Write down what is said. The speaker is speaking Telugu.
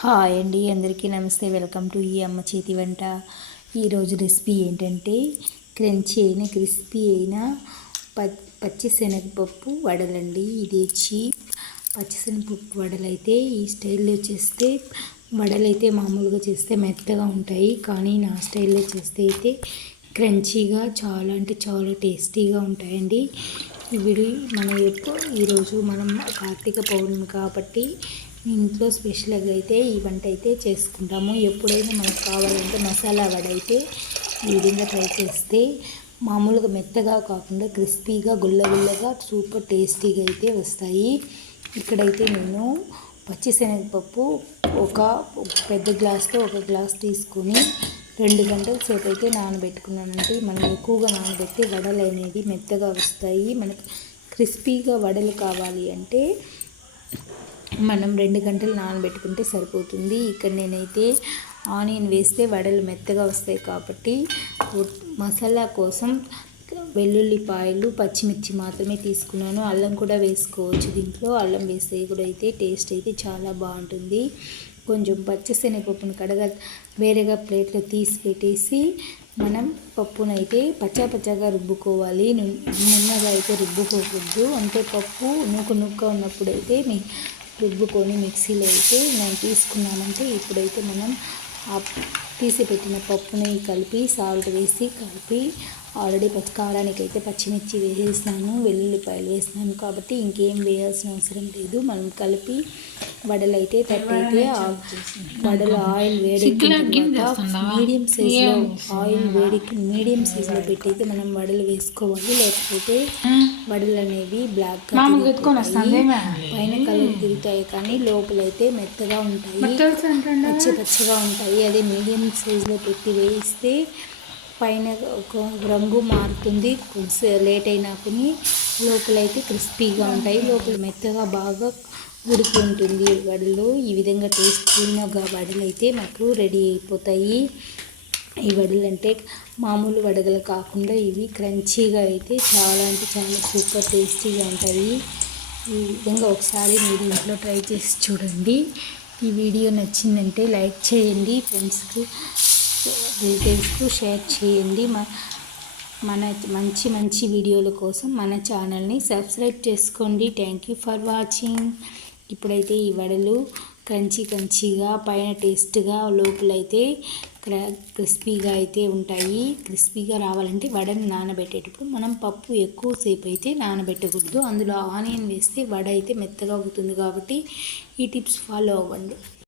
హాయ్ అండి, అందరికీ నమస్తే. వెల్కమ్ టు ఈ అమ్మ చేతి వంట. ఈరోజు రెసిపీ ఏంటంటే క్రంచీ అయిన క్రిస్పీ అయిన పచ్చిశనగపప్పు వడలండి. ఇది పచ్చిశనగపప్పు వడలైతే ఈ స్టైల్లో చేస్తే వడలైతే మామూలుగా చేస్తే మెత్తగా ఉంటాయి, కానీ నా స్టైల్లో చేస్తే అయితే క్రంచీగా చాలా అంటే చాలా టేస్టీగా ఉంటాయండి. ఇవి ఈరోజు మనం కార్తీక పౌర్ణమి కాబట్టి ఇంట్లో స్పెషల్గా అయితే ఈ వంట అయితే చేసుకుంటాము. ఎప్పుడైనా మనకు కావాలంటే మసాలా వడ అయితే ఈ విధంగా ట్రై చేస్తే మామూలుగా మెత్తగా కాకుండా క్రిస్పీగా గుల్లగుల్లగా సూపర్ టేస్టీగా అయితే వస్తాయి. ఇక్కడైతే నేను పచ్చిశనగపప్పు ఒక పెద్ద గ్లాస్తో ఒక గ్లాస్ తీసుకొని 2 గంటల సేపు అయితే నానబెట్టుకున్నానంటే మనం ఎక్కువగా నానబెట్టి వడలు అనేది మెత్తగా వస్తాయి. మనకు క్రిస్పీగా వడలు కావాలి అంటే మనం 2 గంటలు నానబెట్టుకుంటే సరిపోతుంది. ఇక్కడ నేనైతే ఆనియన్ వేస్తే వడలు మెత్తగా వస్తాయి కాబట్టి మసాలా కోసం వెల్లుల్లిపాయలు పచ్చిమిర్చి మాత్రమే తీసుకున్నాను. అల్లం కూడా వేసుకోవచ్చు, దీంట్లో అల్లం వేస్తే కూడా అయితే టేస్ట్ అయితే చాలా బాగుంటుంది. కొంచెం పచ్చిశనగపప్పును వేరేగా ప్లేట్లో తీసి పెట్టేసి మనం పప్పునైతే పచ్చాగా రుబ్బుకోవాలి. నున్నగా అయితే రుబ్బుకోకూడదు. అంటే పప్పు నూక ఉన్నప్పుడైతే రుబ్బుకొని మిక్సీలో అయితే మనం తీసుకున్నామంటే ఇప్పుడైతే మనం తీసి పెట్టిన పప్పుని కలిపి సాల్ట్ వేసి కలిపి ఆల్రెడీ కారానికి అయితే పచ్చిమిర్చి వేసేసినాను, వెల్లుల్లిపాయలు వేసినాను కాబట్టి ఇంకేం వేయాల్సిన అవసరం లేదు. మనం కలిపి వడలు అయితే తట్టయితే వడలు ఆయిల్ వేడెక్కిన తర్వాత మీడియం సైజులో పెట్టయితే మనం వడలు వేసుకోవాలి. లేకపోతే వడలు అనేవి బ్లాక్గా పైన కలర్ తిరుగుతాయి కానీ లోపలైతే మెత్తగా ఉంటాయి, పచ్చిగా ఉంటాయి. అదే మీడియం సైజులో పెట్టి వేయిస్తే పైన ఒక రంగు మారుతుంది, కొంచెం లేట్ అయినా కానీ లోపలైతే క్రిస్పీగా ఉంటాయి, లోపల మెత్తగా బాగా ఉడికి ఉంటుంది వడలు. ఈ విధంగా టేస్టీగా వడలు అయితే మాకు రెడీ అయిపోతాయి. ఈ వడలు అంటే మామూలు వడగలు కాకుండా ఇవి క్రంచీగా అయితే చాలా అంటే చాలా సూపర్ టేస్టీగా ఉంటాయి. ఈ విధంగా ఒకసారి మీరు ఇంట్లో ట్రై చేసి చూడండి. ఈ వీడియో నచ్చిందంటే లైక్ చేయండి, ఫ్రెండ్స్కి రిలేటివ్స్కు షేర్ చేయండి. మన మంచి వీడియోల కోసం మన ఛానల్ని సబ్స్క్రైబ్ చేసుకోండి. Thank you for watching. ఇప్పుడైతే ఈ వడలు క్రంచీగా పైన టేస్ట్గా లోపలైతే క్రిస్పీగా అయితే ఉంటాయి. క్రిస్పీగా రావాలంటే వడని నానబెట్టేటప్పుడు మనం పప్పు ఎక్కువసేపు అయితే నానబెట్టకూడదు. అందులో ఆనియన్ వేస్తే వడ అయితే మెత్తగా అవుతుంది కాబట్టి ఈ టిప్స్ ఫాలో అవ్వండి.